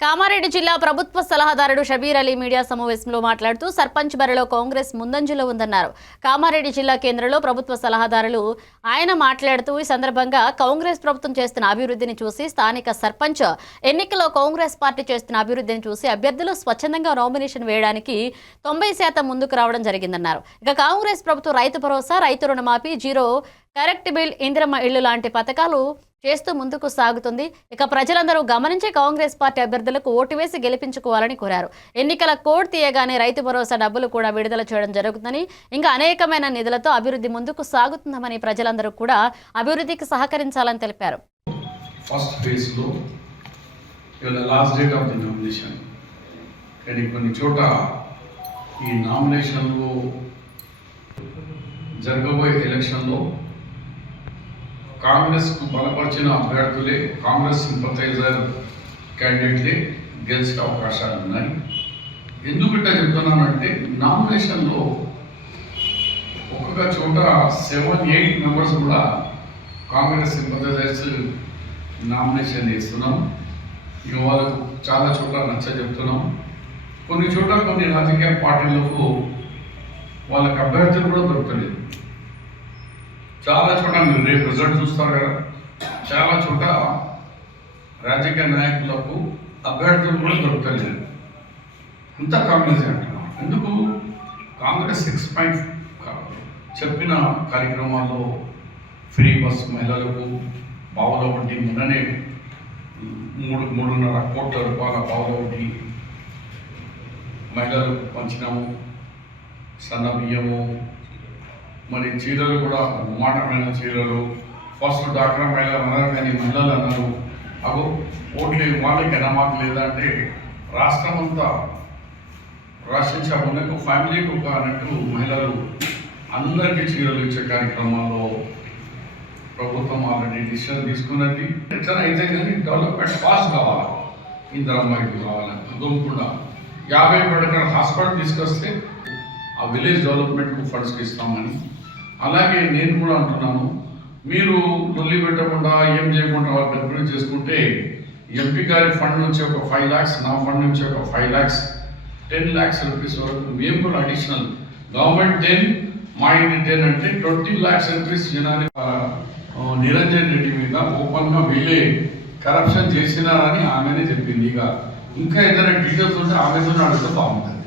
కామారెడ్డి జిల్లా ప్రభుత్వ సలహాదారుడు షబీర్ అలీ మీడియా సమావేశంలో మాట్లాడుతూ సర్పంచ్ బరిలో కాంగ్రెస్ ముందంజలో ఉందన్నారు. కామారెడ్డి జిల్లా కేంద్రంలో ప్రభుత్వ సలహాదారులు ఆయన మాట్లాడుతూ ఈ సందర్భంగా కాంగ్రెస్ ప్రభుత్వం చేస్తున్న అభివృద్ధిని చూసి స్థానిక సర్పంచ్ ఎన్నికల్లో కాంగ్రెస్ పార్టీ చేస్తున్న అభివృద్ధిని చూసి అభ్యర్థులు స్వచ్ఛందంగా నామినేషన్ వేయడానికి తొంభై శాతం ముందుకు రావడం జరిగిందన్నారు. ఇక కాంగ్రెస్ ప్రభుత్వం రైతు భరోసా రైతు రుణమాఫీ జీరో కరెక్ట్ బిల్ ఇందిరమ్మ ఇళ్ళు లాంటి పథకాలు చేస్తూ ముందుకు సాగుతుంది. ఇక ప్రజలందరూ గమనించి కాంగ్రెస్ పార్టీ అభ్యర్థులకు ఓటు వేసి గెలిపించుకోవాలని కోరారు. ఎన్నికల కోడ్ తీయగానే రైతు భరోసా డబ్బులు కూడా విడుదల చేయడం జరుగుతుందని ఇంకా అనేకమైన నిధులతో అభివృద్ధి ముందుకు సాగుతుందని ప్రజలందరూ కూడా అభివృద్ధికి సహకరించాలని తెలిపారు. ఫస్ట్ ఫేజ్లో last date of the nomination కానీ కొన్ని చోట ఈ జరగబోయే ఎలక్షన్లో కాంగ్రెస్కు బలపరిచిన అభ్యర్థులే కాంగ్రెస్ సింపథైజర్ క్యాండిడేట్లే గెలిచే అవకాశాలు ఉన్నాయి. ఎందుకు ఇట్లా చెప్తున్నానంటే నామినేషన్లో ఒక్కొక్క చోట సెవెన్ ఎయిట్ మెంబర్స్ కూడా కాంగ్రెస్ సింపథైజర్స్ నామినేషన్ చేస్తున్నాం ఇక వాళ్ళకు చాలా చోట్ల నచ్చ చెప్తున్నాం. కొన్ని చోట్ల కొన్ని రాజకీయ పార్టీలకు వాళ్ళకి అభ్యర్థులు కూడా దొరకలేదు. చాలా చోట మీరు రేపు రిజల్ట్ చూస్తారు కదా. చాలా చోట రాజకీయ నాయకులకు అభ్యర్థులు కూడా దొరుకుతలేదు. అంతా కాంగ్రెస్ అంటున్నాం. ఎందుకు? కాంగ్రెస్ సిక్స్ పాయింట్ చెప్పిన కార్యక్రమాల్లో ఫ్రీ బస్ మహిళలకు బావుల వడ్డీ మొన్ననే మూడు మూడున్నర కోట్ల రూపాయల బావుల వడ్డీ మహిళలకు పంచినాము. సన్న బియ్యము మరి చీరలు కూడా బ్రహ్మాండమైన చీరలు. ఫస్ట్ డాక్టర్ మహిళలు అన్నారు కానీ మహిళలు అన్నారు అగో ఓట్లు వాళ్ళకి ఎనమాకు లేదంటే రాష్ట్రం అంతా రాష్ట్రం మనకు ఫ్యామిలీకి ఒక అన్నట్టు మహిళలు అందరికీ చీరలు ఇచ్చే కార్యక్రమాల్లో ప్రభుత్వం ఆల్రెడీ డిసిషన్ తీసుకున్నది. ఎట్లా అయితే కానీ డెవలప్మెంట్ ఫాస్ట్ కావాలి. ఇందిరమ్మాయికి కావాలని దొంగకుండా యాభై పడకల హాస్పిటల్ తీసుకొస్తే ఆ విలేజ్ డెవలప్మెంట్కు ఫండ్స్కి ఇస్తామని అలాగే నేను కూడా అంటున్నాను మీరు లొల్లి పెట్టకుండా ఏం చేయకుండా వాళ్ళు డబ్బులు చేసుకుంటే ఎంపీ గారి ఫండ్ నుంచి ఒక ఫైవ్ ల్యాక్స్ నా ఫండ్ నుంచి ఒక five lakhs ten lakhs rupees వరకు మేము కూడా అడిషనల్ గవర్నమెంట్ టెన్ మా ఇంటి టెన్ అంటే ట్వంటీ ల్యాక్స్ రూపీస్ జనాన్ని నిరంజన్ రెడ్డి మీద ఓపెన్గా వెళ్ళే కరప్షన్ చేసినారని ఆమెనే చెప్పింది. ఇక ఇంకా ఏదైనా డీటెయిల్స్ ఉంటే ఆమెతో అడిగితే బాగుంటుంది.